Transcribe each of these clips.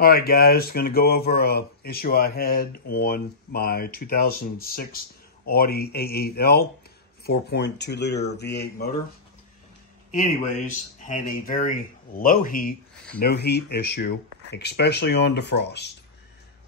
All right, guys, going to go over a issue I had on my 2006 Audi A8L 4.2 liter V8 motor. Anyways, had a very low heat, no heat issue, especially on defrost,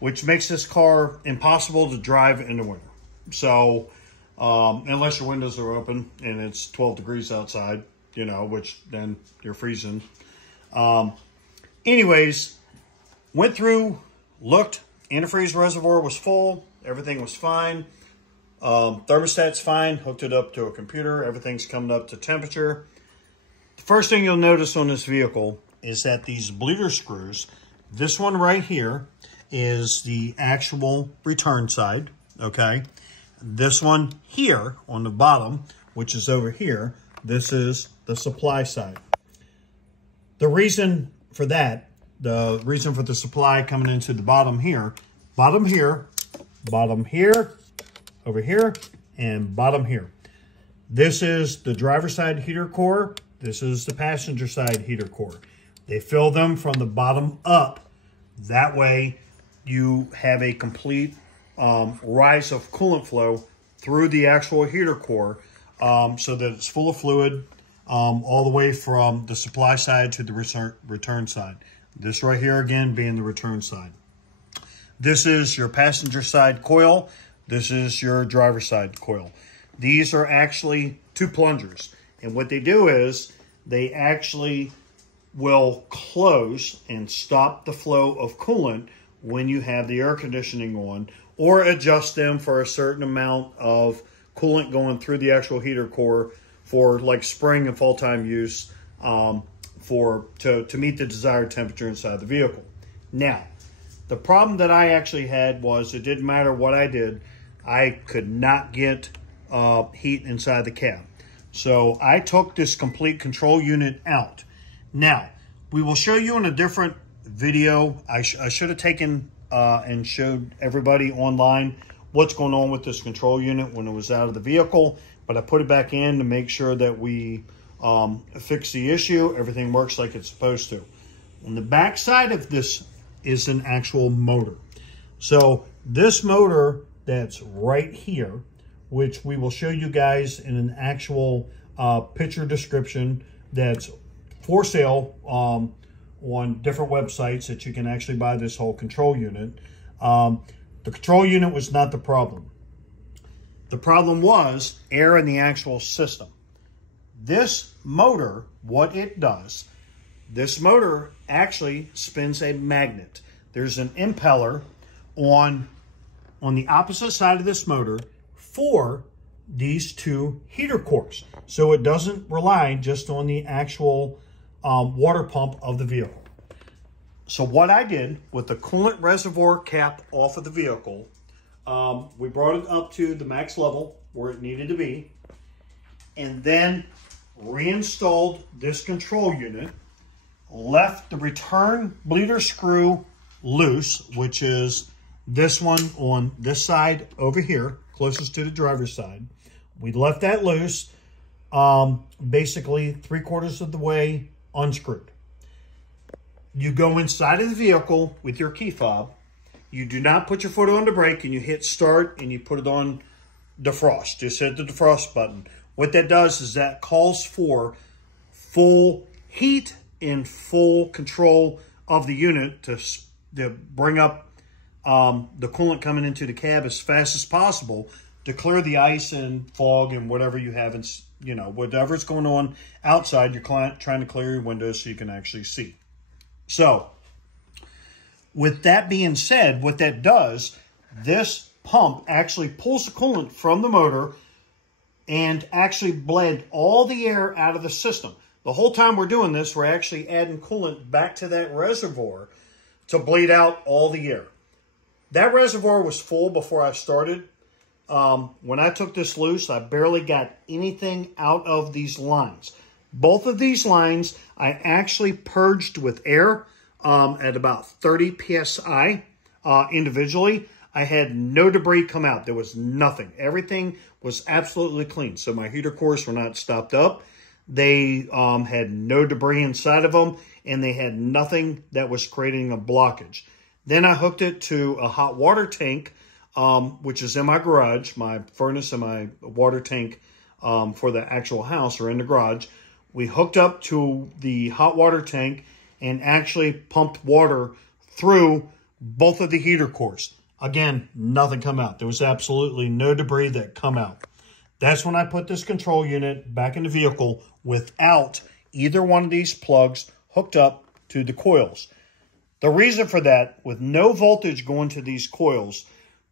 which makes this car impossible to drive in the winter. So, unless your windows are open and it's 12 degrees outside, you know, which then you're freezing. Anyways, went through, looked, antifreeze reservoir was full, everything was fine. Thermostat's fine, hooked it up to a computer, everything's coming up to temperature. The first thing you'll notice on this vehicle is that these bleeder screws, this one right here is the actual return side, okay? This one here on the bottom, which is over here, this is the supply side. The reason for that, the reason for the supply coming into the bottom here, over here, and bottom here. This is the driver's side heater core. This is the passenger side heater core. They fill them from the bottom up. That way you have a complete rise of coolant flow through the actual heater core so that it's full of fluid all the way from the supply side to the return side. This right here, again, being the return side. This is your passenger side coil. This is your driver's side coil. These are actually two plungers. And what they do is they actually will close and stop the flow of coolant when you have the air conditioning on, or adjust them for a certain amount of coolant going through the actual heater core for like spring and fall time use to meet the desired temperature inside the vehicle. Now, the problem that I actually had was it didn't matter what I did, I could not get heat inside the cab. So I took this complete control unit out. Now, we will show you in a different video. I should have taken and showed everybody online what's going on with this control unit when it was out of the vehicle, but I put it back in to make sure that we fix the issue. Everything works like it's supposed to. On the back side of this is an actual motor. So this motor that's right here, which we will show you guys in an actual picture description that's for sale on different websites that you can actually buy this whole control unit. The control unit was not the problem. The problem was air in the actual system. This motor, what it does, this motor actually spins a magnet. There's an impeller on the opposite side of this motor for these two heater cores. So it doesn't rely just on the actual water pump of the vehicle. So what I did with the coolant reservoir cap off of the vehicle, we brought it up to the max level where it needed to be, and then reinstalled this control unit, left the return bleeder screw loose, which is this one on this side over here, closest to the driver's side. We left that loose, basically 3/4 of the way unscrewed. You go inside of the vehicle with your key fob. You do not put your foot on the brake, and you hit start and you put it on defrost. Just hit the defrost button. What that does is that calls for full heat and full control of the unit to bring up the coolant coming into the cab as fast as possible to clear the ice and fog and whatever you have, in, you know, whatever's going on outside. You're trying to clear your windows so you can actually see. So, with that being said, what that does, this pump actually pulls the coolant from the motor and actually bled all the air out of the system. The whole time we're doing this, we're actually adding coolant back to that reservoir to bleed out all the air. That reservoir was full before I started. When I took this loose, I barely got anything out of these lines. Both of these lines, I actually purged with air at about 30 PSI individually. I had no debris come out. There was nothing. Everything was absolutely clean. So my heater cores were not stopped up. They had no debris inside of them. and they had nothing that was creating a blockage. Then I hooked it to a hot water tank, which is in my garage. My furnace and my water tank for the actual house are in the garage. We hooked up to the hot water tank and actually pumped water through both of the heater cores. Again, nothing come out. There was absolutely no debris that come out. That's when I put this control unit back in the vehicle without either one of these plugs hooked up to the coils. The reason for that, with no voltage going to these coils,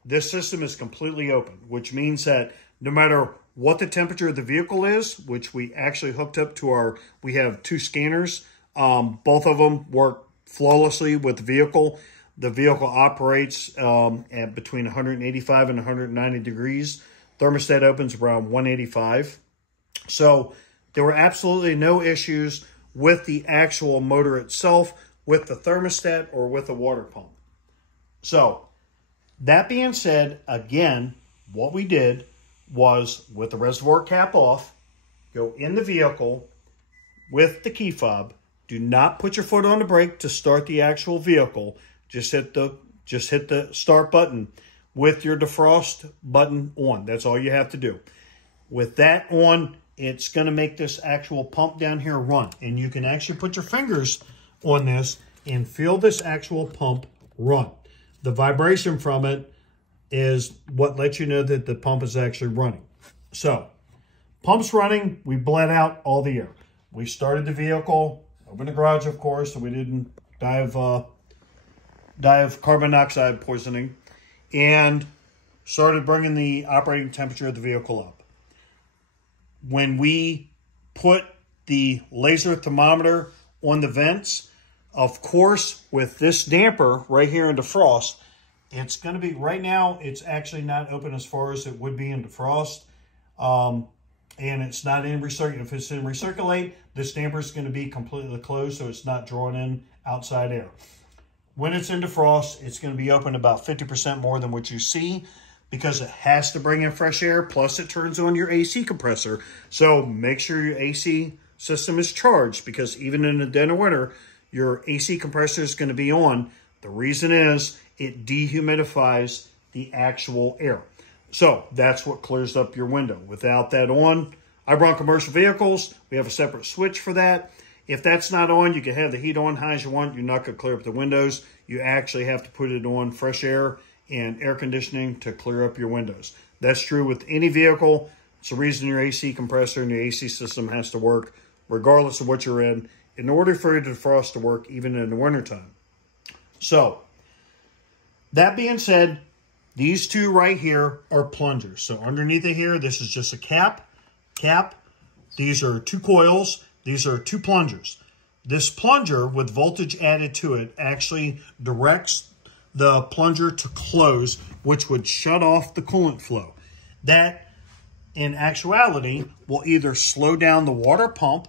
this system is completely open, which means that no matter what the temperature of the vehicle is, which we actually hooked up to we have 2 scanners. Both of them work flawlessly with the vehicle. The vehicle operates at between 185 and 190 degrees. Thermostat opens around 185. So there were absolutely no issues with the actual motor itself, with the thermostat, or with the water pump. So that being said, again, what we did was, with the reservoir cap off, go in the vehicle with the key fob. Do not put your foot on the brake to start the actual vehicle. Just hit the start button with your defrost button on. That's all you have to do. With that on, it's going to make this actual pump down here run. And you can actually put your fingers on this and feel this actual pump run. The vibration from it is what lets you know that the pump is actually running. So, pump's running. We bled out all the air. We started the vehicle, opened the garage, of course, so we didn't die of carbon monoxide poisoning, and started bringing the operating temperature of the vehicle up. When we put the laser thermometer on the vents, of course, with this damper right here in defrost, it's going to be, right now, it's actually not open as far as it would be in defrost. And it's not in recirculate. If it's in recirculate, this damper is going to be completely closed, so it's not drawing in outside air. When it's in defrost, it's going to be open about 50% more than what you see, because it has to bring in fresh air, plus it turns on your AC compressor. So make sure your AC system is charged, because even in the dead of winter, your AC compressor is going to be on. The reason is it dehumidifies the actual air. So that's what clears up your window. Without that on, I run commercial vehicles. We have a separate switch for that. If that's not on, you can have the heat on high as you want. You're not going to clear up the windows. You actually have to put it on fresh air and air conditioning to clear up your windows. That's true with any vehicle. It's the reason your AC compressor and your AC system has to work regardless of what you're in order for your defrost to work even in the wintertime. So, that being said, these two right here are plungers. So underneath it here, this is just a cap. These are 2 coils. These are 2 plungers. This plunger with voltage added to it actually directs the plunger to close, which would shut off the coolant flow. That, in actuality, will either slow down the water pump,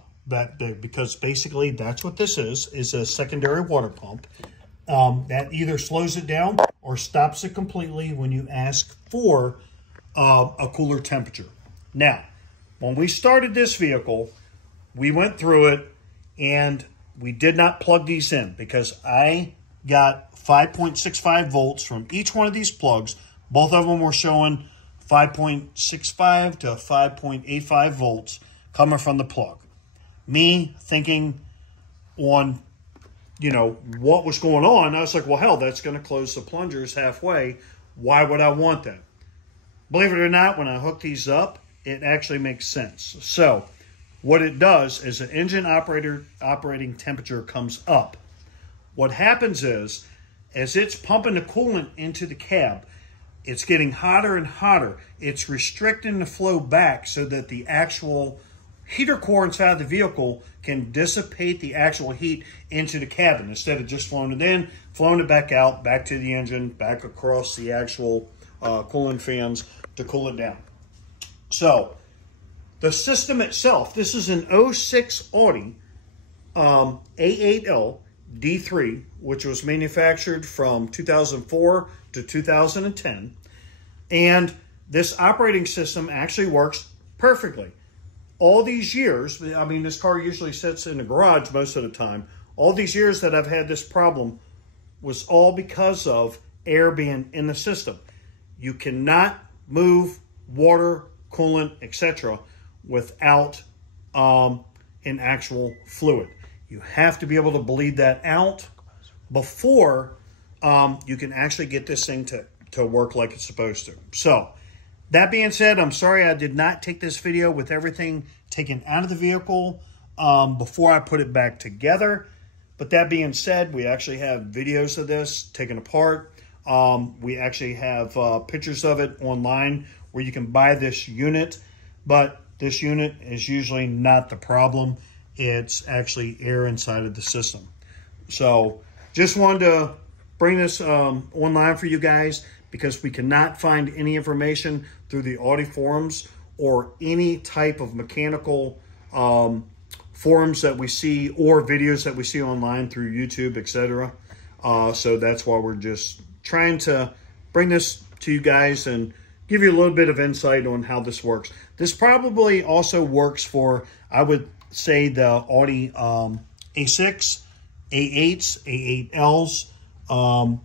because basically that's what this is a secondary water pump. That either slows it down or stops it completely when you ask for a cooler temperature. Now, when we started this vehicle, we went through it and we did not plug these in, because I got 5.65 volts from each one of these plugs. Both of them were showing 5.65 to 5.85 volts coming from the plug. Me thinking on, what was going on, I was like, well, hell, that's going to close the plungers halfway. Why would I want that? Believe it or not, when I hook these up, it actually makes sense. So what it does is the engine operating temperature comes up. What happens is, as it's pumping the coolant into the cab, it's getting hotter and hotter. It's restricting the flow back so that the actual heater core inside the vehicle can dissipate the actual heat into the cabin, instead of just flowing it in, flowing it back out, back to the engine, back across the actual cooling fans to cool it down. So the system itself, this is an 06 Audi A8L D3, which was manufactured from 2004 to 2010. And this operating system actually works perfectly. All these years, I mean, this car usually sits in the garage most of the time. All these years that I've had this problem was all because of air being in the system. You cannot move water, coolant, etc. without an actual fluid. You have to be able to bleed that out before you can actually get this thing to work like it's supposed to. So, that being said, I'm sorry I did not take this video with everything taken out of the vehicle before I put it back together. But that being said, we actually have videos of this taken apart. We actually have pictures of it online where you can buy this unit. But this unit is usually not the problem. It's actually air inside of the system. So just wanted to bring this online for you guys because we cannot find any information through the Audi forums or any type of mechanical forums that we see or videos that we see online through YouTube, etc. So that's why we're just trying to bring this to you guys and give you a little bit of insight on how this works. This probably also works for, I would say, the Audi A6, A8s, A8Ls.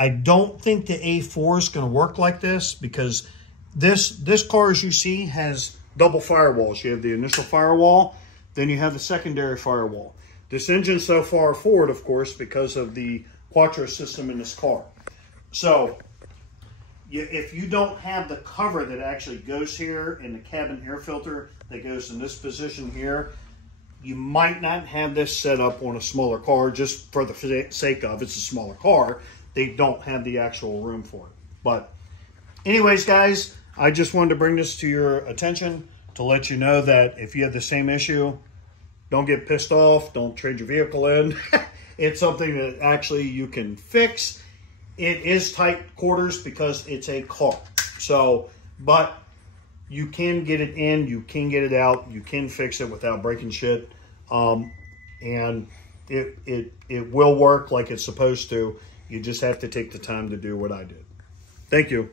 I don't think the A4 is going to work like this because this car, as you see, has double firewalls. You have the initial firewall, then you have the secondary firewall. This engine's so far forward, of course, because of the Quattro system in this car. So, if you don't have the cover that actually goes here in the cabin air filter that goes in this position here, you might not have this set up on a smaller car just for the sake of it's a smaller car. They don't have the actual room for it. But anyways, guys, I just wanted to bring this to your attention to let you know that if you have the same issue, don't get pissed off. Don't trade your vehicle in. It's something that actually you can fix. It is tight quarters because it's a car. So, but you can get it in, you can get it out, you can fix it without breaking shit. And it will work like it's supposed to. You just have to take the time to do what I did. Thank you.